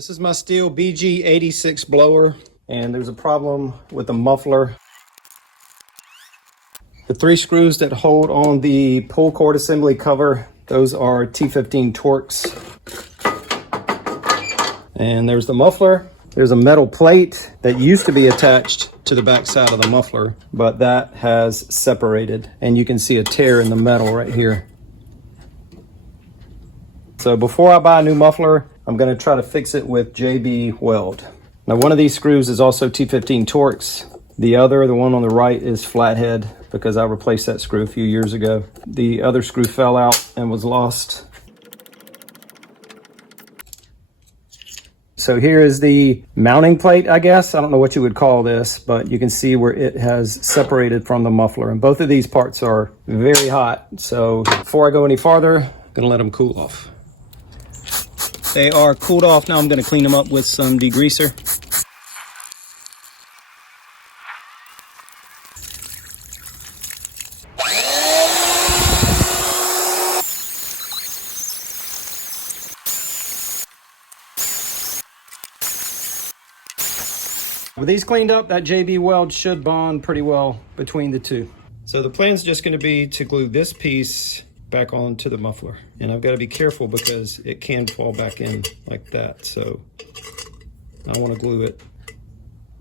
This is my STIHL BG86 blower, and there's a problem with the muffler. The 3 screws that hold on the pull cord assembly cover, those are T15 Torx. And there's the muffler. There's a metal plate that used to be attached to the back side of the muffler, but that has separated, and you can see a tear in the metal right here. So before I buy a new muffler, I'm going to try to fix it with JB Weld. Now, one of these screws is also T15 Torx. The one on the right, is flathead because I replaced that screw a few years ago. The other screw fell out and was lost. So here is the mounting plate, I guess. I don't know what you would call this, but you can see where it has separated from the muffler. And both of these parts are very hot. So before I go any farther, I'm going to let them cool off. They are cooled off. Now I'm going to clean them up with some degreaser. With these cleaned up, that JB Weld should bond pretty well between the two. So the plan's just going to be to glue this piece back onto the muffler. And I've got to be careful because it can fall back in like that. So I want to glue it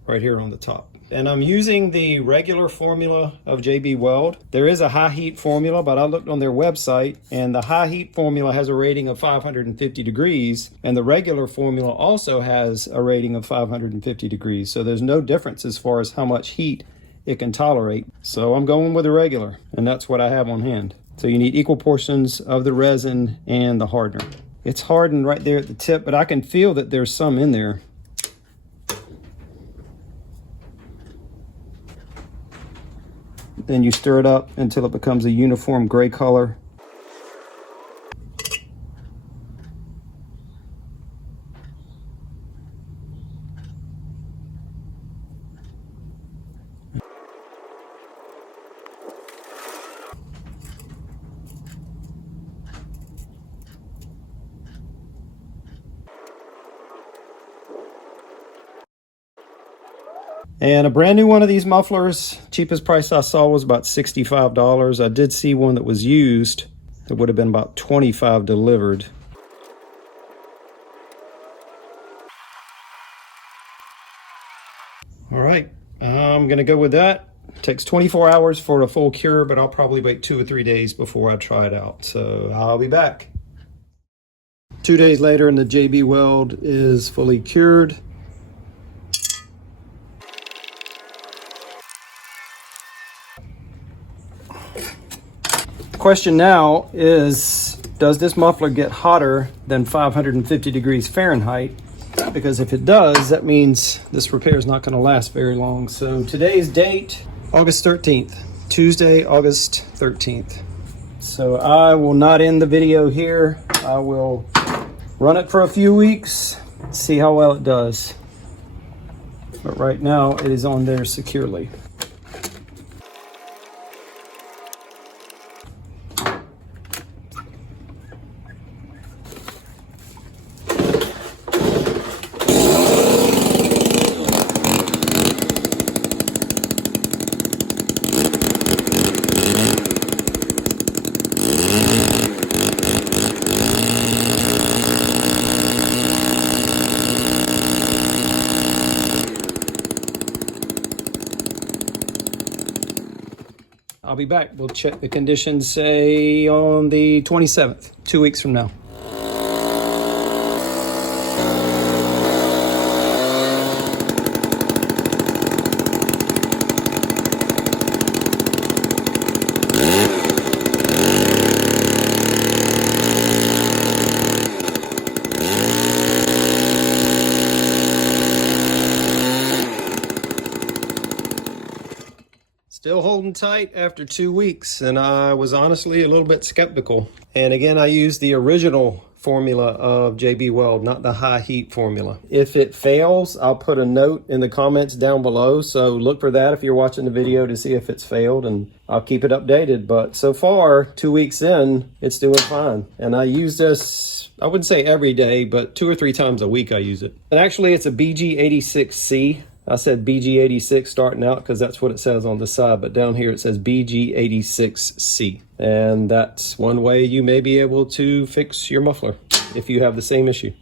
right here on the top. And I'm using the regular formula of JB Weld. There is a high heat formula, but I looked on their website and the high heat formula has a rating of 550 degrees. And the regular formula also has a rating of 550 degrees. So there's no difference as far as how much heat it can tolerate. So I'm going with the regular, and that's what I have on hand. So you need equal portions of the resin and the hardener. It's hardened right there at the tip, but I can feel that there's some in there. Then you stir it up until it becomes a uniform gray color. And a brand new one of these mufflers, cheapest price I saw was about $65. I did see one that was used that would have been about $25 delivered. All right, I'm gonna go with that. It takes 24 hours for a full cure, but I'll probably wait 2 or 3 days before I try it out. So I'll be back. 2 days later and the JB Weld is fully cured. The question now is, does this muffler get hotter than 550 degrees Fahrenheit? Because if it does, that means this repair is not going to last very long. So today's date, August 13th, Tuesday, August 13th. So I will not end the video here. I will run it for a few weeks, see how well it does. But right now it is on there securely. I'll be back. We'll check the conditions, say, on the 27th, 2 weeks from now. Still holding tight after 2 weeks, and I was honestly a little bit skeptical. And again, I used the original formula of JB Weld, not the high heat formula. If it fails, I'll put a note in the comments down below. So look for that if you're watching the video to see if it's failed, and I'll keep it updated. But so far, 2 weeks in, it's doing fine. And I use this, I wouldn't say every day, but 2 or 3 times a week I use it. And actually it's a BG86C. I said BG86 starting out because that's what it says on the side, but down here it says BG86C. And that's one way you may be able to fix your muffler if you have the same issue.